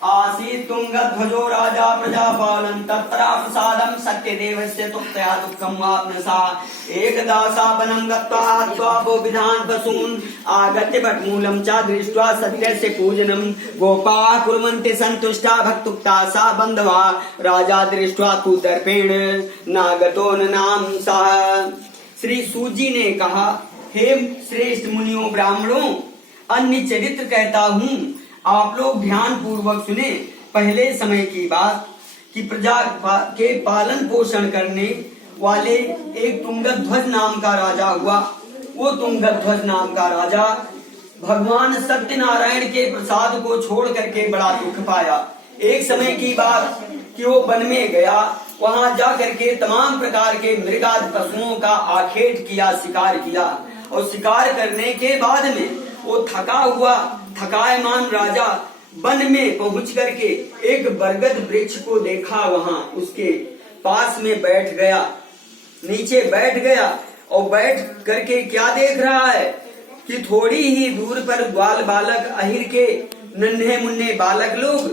आसीत् तुंगध्वजो राजा प्रजापालन तत्रा प्रसादं सत्यदेवस्य तुक्तया दुःखं वाप्नसा एकदा सा वनं गत्वा हत्वा विधान् पशून् आगत्य वटमूलं च दृष्ट्वा सत्यस्य पूजनं गोपाः कुर्वन्ति सन्तुष्टा भक्तुक्ता सा बन्धवा राजा दृष्ट्वा तु दर्पेण नागतो न नाम सा। श्री सूत जी ने कहा, हे श्रेष्ठ मुनियों ब्राह्मणों, अन्य चरित्र कहता हूँ, आप लोग ध्यान पूर्वक सुने। पहले समय की बात कि प्रजा के पालन पोषण करने वाले एक तुंगध्वज नाम का राजा हुआ। वो तुंगध्वज नाम का राजा भगवान सत्यनारायण के प्रसाद को छोड़ करके बड़ा दुख पाया। एक समय की बात कि वो वन में गया, वहां जा करके तमाम प्रकार के मृगाद पशुओं का आखेट किया, शिकार किया, और शिकार करने के बाद में वो थका हुआ थकायमान राजा वन में पहुंच करके एक बरगद वृक्ष को देखा, वहां उसके पास में बैठ गया, नीचे बैठ गया और बैठ करके क्या देख रहा है कि थोड़ी ही दूर पर ग्वाल बालक, अहिर के नन्हे मुन्ने बालक लोग,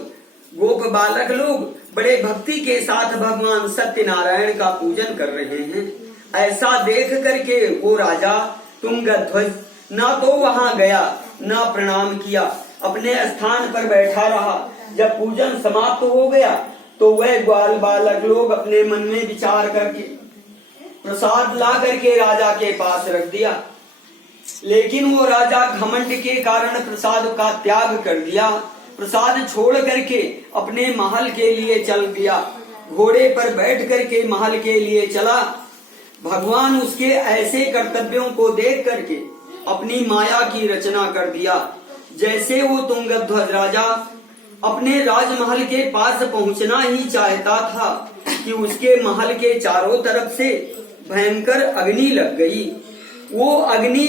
गोप बालक लोग बड़े भक्ति के साथ भगवान सत्यनारायण का पूजन कर रहे हैं। ऐसा देख करके वो राजा तुंगध्वज ना तो वहां गया, ना प्रणाम किया, अपने स्थान पर बैठा रहा। जब पूजन समाप्त हो गया तो वह ग्वाल बालक लोग अपने मन में विचार करके प्रसाद ला करके राजा के पास रख दिया, लेकिन वो राजा घमंड के कारण प्रसाद का त्याग कर दिया। प्रसाद छोड़ करके अपने महल के लिए चल दिया, घोड़े पर बैठ करके महल के लिए चला। भगवान उसके ऐसे कर्तव्यों को देख करके अपनी माया की रचना कर दिया। जैसे वो तुंगध्वज राजा अपने राजमहल के पास पहुंचना ही चाहता था कि उसके महल के चारों तरफ से भयंकर अग्नि लग गई। वो अग्नि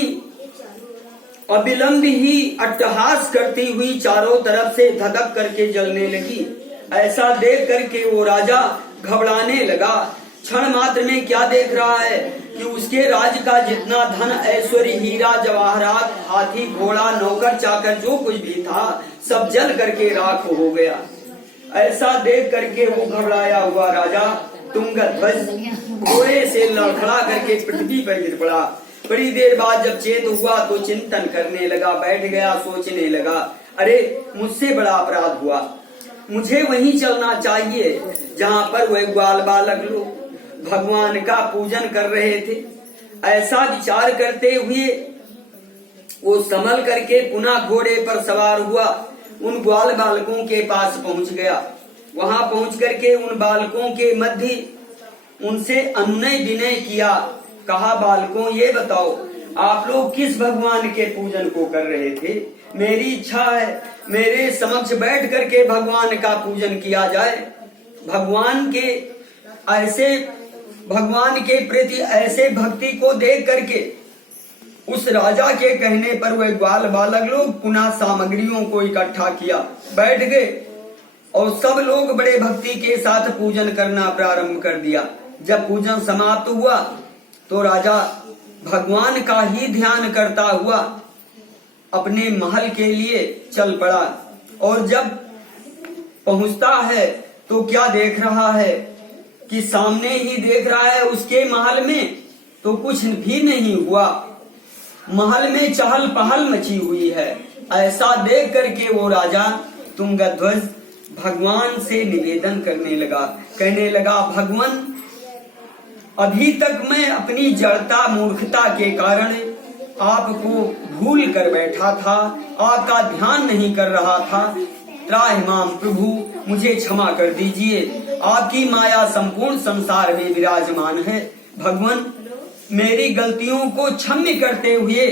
अविलंब ही अट्टहास करती हुई चारों तरफ से धधक करके जलने लगी। ऐसा देख करके वो राजा घबराने लगा। क्षण मात्र में क्या देख रहा है कि उसके राज का जितना धन ऐश्वर्य, हीरा जवाहरात, हाथी घोड़ा, नौकर चाकर जो कुछ भी था सब जल करके राख हो गया। ऐसा देख करके वो घबराया हुआ राजा तुंगध्वज घोड़े से लड़खड़ा करके पृथ्वी पर गिर पड़ा। बड़ी देर बाद जब चेत हुआ तो चिंतन करने लगा, बैठ गया, सोचने लगा, अरे मुझसे बड़ा अपराध हुआ, मुझे वहीं चलना चाहिए जहाँ पर वह ग्वाल बालक लोग भगवान का पूजन कर रहे थे। ऐसा विचार करते हुए वो संभल करके पुनः घोड़े पर सवार हुआ, उन ग्वाल बालकों के पास पहुंच गया। वहां पहुंच करके उन बालकों के मध्य उनसे अनुनय विनय किया। कहा, बालकों ये बताओ आप लोग किस भगवान के पूजन को कर रहे थे? मेरी इच्छा है मेरे समक्ष बैठ करके भगवान का पूजन किया जाए। भगवान के प्रति ऐसे भक्ति को देख करके उस राजा के कहने पर वह ग्वाल बालक लोग पुनः सामग्रियों को इकट्ठा किया, बैठ गए और सब लोग बड़े भक्ति के साथ पूजन करना प्रारंभ कर दिया। जब पूजन समाप्त हुआ तो राजा भगवान का ही ध्यान करता हुआ अपने महल के लिए चल पड़ा। और जब पहुंचता है तो क्या देख रहा है कि सामने ही देख रहा है उसके महल में तो कुछ भी नहीं हुआ, महल में चहल पहल मची हुई है। ऐसा देख करके वो राजा तुंगध्वज भगवान से निवेदन करने लगा, कहने लगा, भगवान अभी तक मैं अपनी जड़ता मूर्खता के कारण आपको भूल कर बैठा था, आपका ध्यान नहीं कर रहा था। त्राहिमाम प्रभु, मुझे क्षमा कर दीजिए, आपकी माया संपूर्ण संसार में विराजमान है। भगवान, मेरी गलतियों को क्षम्य करते हुए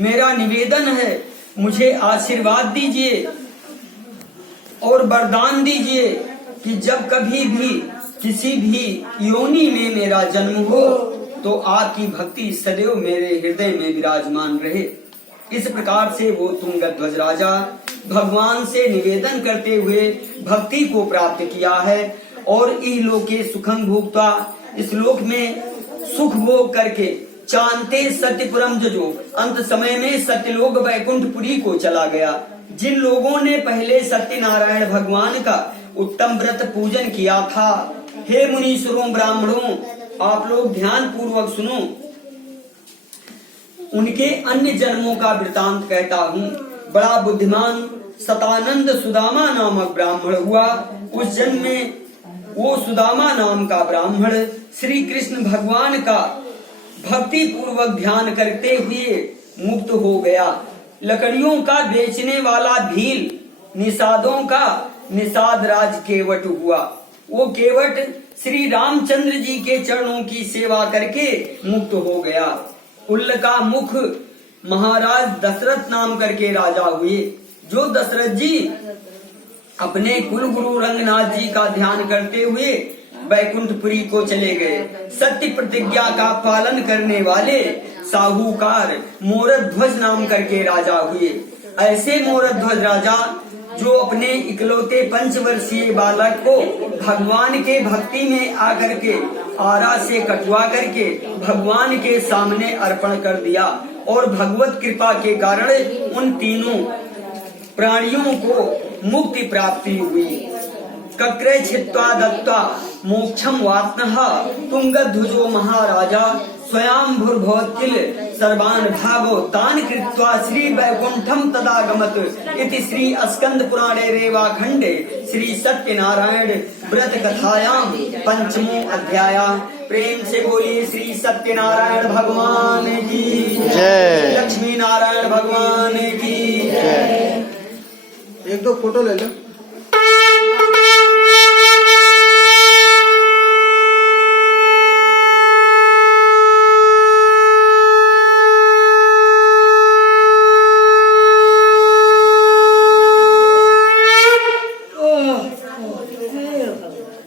मेरा निवेदन है, मुझे आशीर्वाद दीजिए और वरदान दीजिए कि जब कभी भी किसी भी योनि में मेरा जन्म हो तो आपकी भक्ति सदैव मेरे हृदय में विराजमान रहे। इस प्रकार से वो तुंगध्वज राजा भगवान से निवेदन करते हुए भक्ति को प्राप्त किया है और इहलोके सुखं भोक्त्वा, इस लोक में सुख भोग करके चांते सत्यपुरम जजो, अंत समय में सत्यलोक वैकुंठपुरी को चला गया। जिन लोगों ने पहले सत्यनारायण भगवान का उत्तम व्रत पूजन किया था, हे मुनीश्वरों ब्राह्मणों, आप लोग ध्यान पूर्वक सुनो। उनके अन्य जन्मों का वृतांत कहता हूँ। बड़ा बुद्धिमान सतानंद सुदामा नामक ब्राह्मण हुआ। उस जन्म में वो सुदामा नाम का ब्राह्मण श्री कृष्ण भगवान का भक्ति पूर्वक ध्यान करते हुए मुक्त हो गया। लकड़ियों का बेचने वाला भील, निषादों का निषाद राज केवट हुआ। वो केवट श्री रामचंद्र जी के चरणों की सेवा करके मुक्त हो गया। कुल्ल का मुख महाराज दशरथ नाम करके राजा हुए। जो दशरथ जी अपने कुल गुरु रंगनाथ जी का ध्यान करते हुए वैकुंठपुरी को चले गए। सत्य प्रतिज्ञा का पालन करने वाले साहूकार मोरध्वज नाम करके राजा हुए। ऐसे मोरध्वज राजा जो अपने इकलौते 5 वर्षीय बालक को भगवान के भक्ति में आकर के आरा से कटवा करके भगवान के सामने अर्पण कर दिया और भगवत कृपा के कारण उन तीनों प्राणियों को मुक्ति प्राप्ति हुई। कक्रे छित्वा दत्वा मोक्षम वात्नः तुंगध्वजो महाराजा स्वयं भूर्भवत्किल सर्वान् भागो तान् कृत्वा श्री वैकुंठम तदागमत इति श्री स्कंद पुराणे रेवा खंडे श्री सत्यनारायण व्रत कथायाम 5वां अध्याय। प्रेम से बोलिए श्री सत्यनारायण भगवान की जय, लक्ष्मी नारायण भगवान की जय। 1-2 फोटो ले लो।